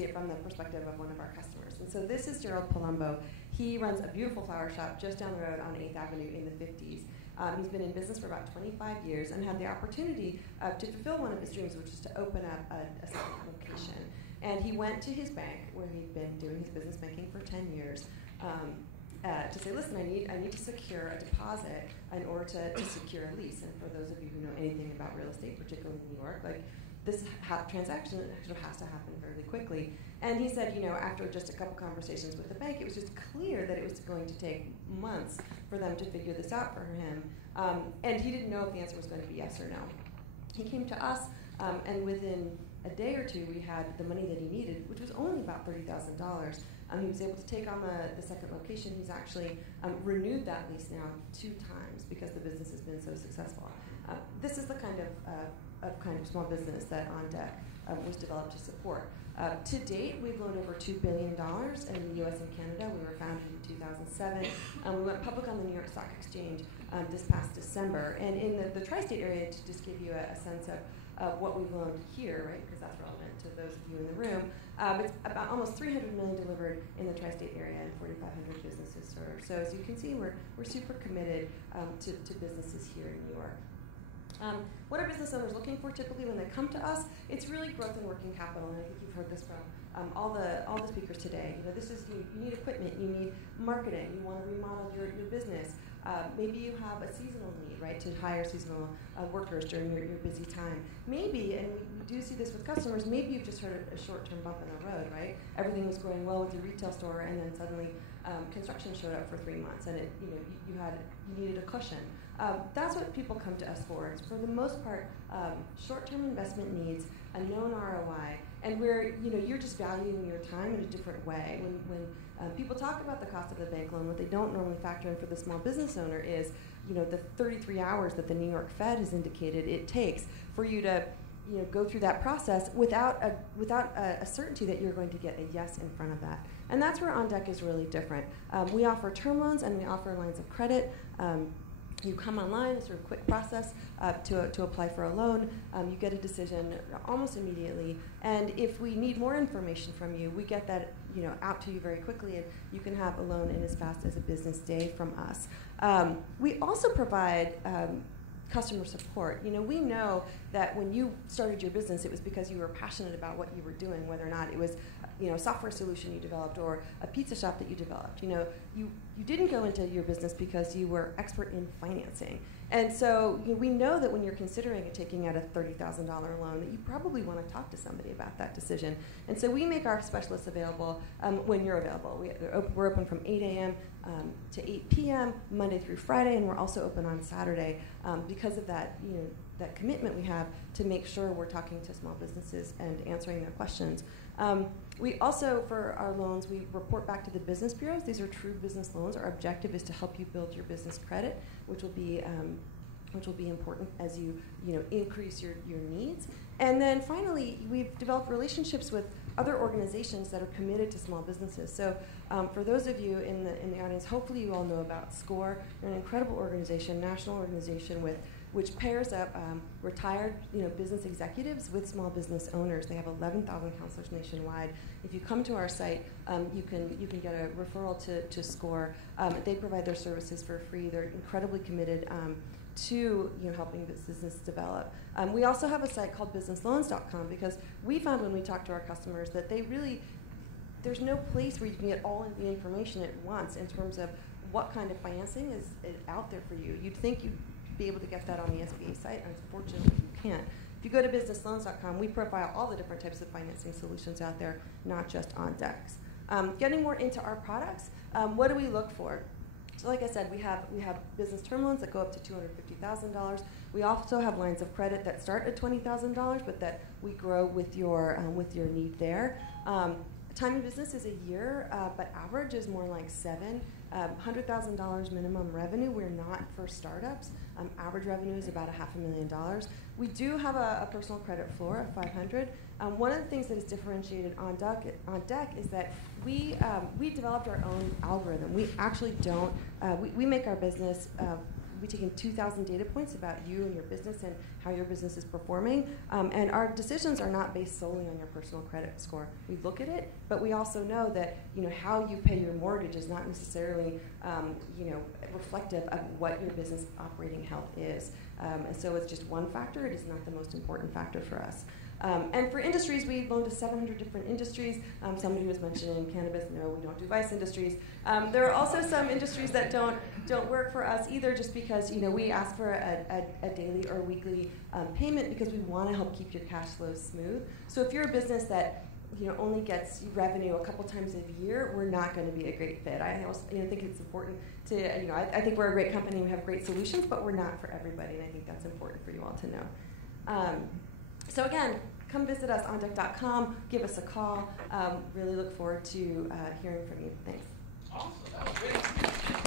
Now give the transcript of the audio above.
see it from the perspective of one of our customers. And so this is Gerald Palumbo. He runs a beautiful flower shop just down the road on 8th Avenue in the 50s. He's been in business for about 25 years and had the opportunity to fulfill one of his dreams, which is to open up a second location. And he went to his bank, where he'd been doing his business banking for 10 years, to say, listen, I need to secure a deposit in order to secure a lease. And for those of you who know anything about real estate, particularly in New York, like this transaction has to happen fairly quickly. And he said, after just a couple conversations with the bank, it was just clear that it was going to take months for them to figure this out for him. And he didn't know if the answer was going to be yes or no. He came to us, and within a day or two, we had the money that he needed, which was only about $30,000. He was able to take on the second location. He's actually renewed that lease now 2 times because the business has been so successful. This is the kind of small business that OnDeck was developed to support. To date, we've loaned over $2 billion in the U.S. and Canada. We were founded in 2007. We went public on the New York Stock Exchange this past December. And in the tri-state area, to just give you a sense of what we've loaned here, right, because that's relevant to those of you in the room, it's about almost $300 million delivered in the tri-state area and 4,500 businesses served. So as you can see, we're super committed to businesses here in New York. What are business owners looking for typically when they come to us? It's really growth in working capital, and I think you've heard this from all the speakers today. This is you need equipment, you need marketing, you want to remodel your business. Maybe you have a seasonal need, right, to hire seasonal workers during your busy time. Maybe, and we do see this with customers, maybe you've just heard a short-term bump in the road, right? Everything was going well with your retail store, and then suddenly construction showed up for 3 months, and you needed a cushion. That's what people come to us for. It's for the most part short-term investment needs, a known ROI, and where you're just valuing your time in a different way. When people talk about the cost of the bank loan, what they don't normally factor in for the small business owner is the 33 hours that the New York Fed has indicated it takes for you to go through that process without a certainty that you're going to get a yes in front of that. And that's where OnDeck is really different. We offer term loans and we offer lines of credit. You come online, a sort of quick process to apply for a loan. You get a decision almost immediately. And if we need more information from you, we get that out to you very quickly, and you can have a loan in as fast as a business day from us. We also provide customer support. We know that when you started your business, it was because you were passionate about what you were doing, whether or not it was a software solution you developed or a pizza shop that you developed. You didn't go into your business because you were expert in financing. And so we know that when you're considering taking out a $30,000 loan, that you probably want to talk to somebody about that decision. And so we make our specialists available when you're available. We're open from 8 a.m. To 8 p.m. Monday through Friday, and we're also open on Saturday because of that that commitment we have to make sure we're talking to small businesses and answering their questions. We also, for our loans, we report back to the business bureaus. These are true business loans. Our objective is to help you build your business credit, which will be important as you increase your needs. And then finally, we've developed relationships with other organizations that are committed to small businesses. So for those of you in the audience, hopefully you all know about SCORE. They're an incredible organization, national organization which pairs up retired business executives with small business owners. They have 11,000 counselors nationwide. If you come to our site, you can get a referral to SCORE. They provide their services for free. They're incredibly committed to helping business develop. We also have a site called businessloans.com because we found when we talked to our customers that there's no place where you can get all of the information at once in terms of what kind of financing is out there for you. You'd think you'd be able to get that on the SBA site. Unfortunately, you can't. If you go to businessloans.com, we profile all the different types of financing solutions out there, not just OnDeck's. Getting more into our products, what do we look for? So like I said, we have business term loans that go up to $250,000. We also have lines of credit that start at $20,000, but that we grow with your need there. Time in business is a year, but average is more like 7. $100,000 minimum revenue. We're not for startups. Average revenue is about $500,000. We do have a personal credit floor of $500. One of the things that is differentiated on OnDeck is that we developed our own algorithm. We actually don't. We make our business We'll be taking 2,000 data points about you and your business and how your business is performing. And our decisions are not based solely on your personal credit score. We look at it, but we also know that how you pay your mortgage is not necessarily reflective of what your business operating health is. And so it's just one factor. It is not the most important factor for us. And for industries, we loan to 700 different industries. Somebody was mentioning cannabis. No, we don't do vice industries. There are also some industries that don't work for us either, just because we ask for a daily or weekly payment because we want to help keep your cash flow smooth. So if you're a business that only gets revenue a couple times a year, we're not going to be a great fit. I also think it's important to I think we're a great company. We have great solutions, but we're not for everybody, and I think that's important for you all to know. So again, come visit us on OnDeck.com. Give us a call. Really look forward to hearing from you. Thanks. Awesome. That was great.